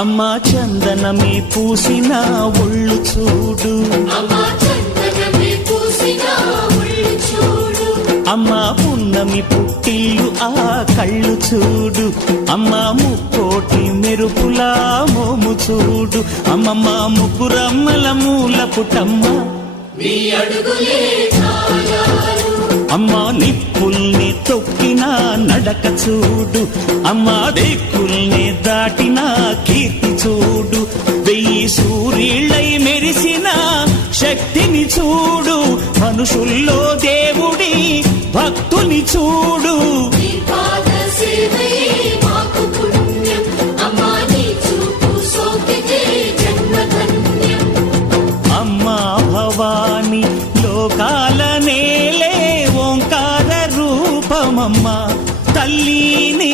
అమ్మా చందనమే పూసిన ఒళ్ళు చూడు, అమ్మా పున్నమి పుట్టిల్లు ఆ కళ్ళు చూడు, అమ్మా ముక్కోటి మెరుపులా మోము చూడు, అమ్మమ్మ ముగ్గురమ్మల మూల పుటమ్మ అమ్మా నిప్పుల్ని తొక్కిన నడక చూడు, అమ్మా దిక్కుల్ని దాటిన కీర్తి చూడు, 1000 సూర్యుళ్ళై మెరిసిన శక్తిని చూడు, మనుషుల్లో దేవుడి భక్తుని చూడు.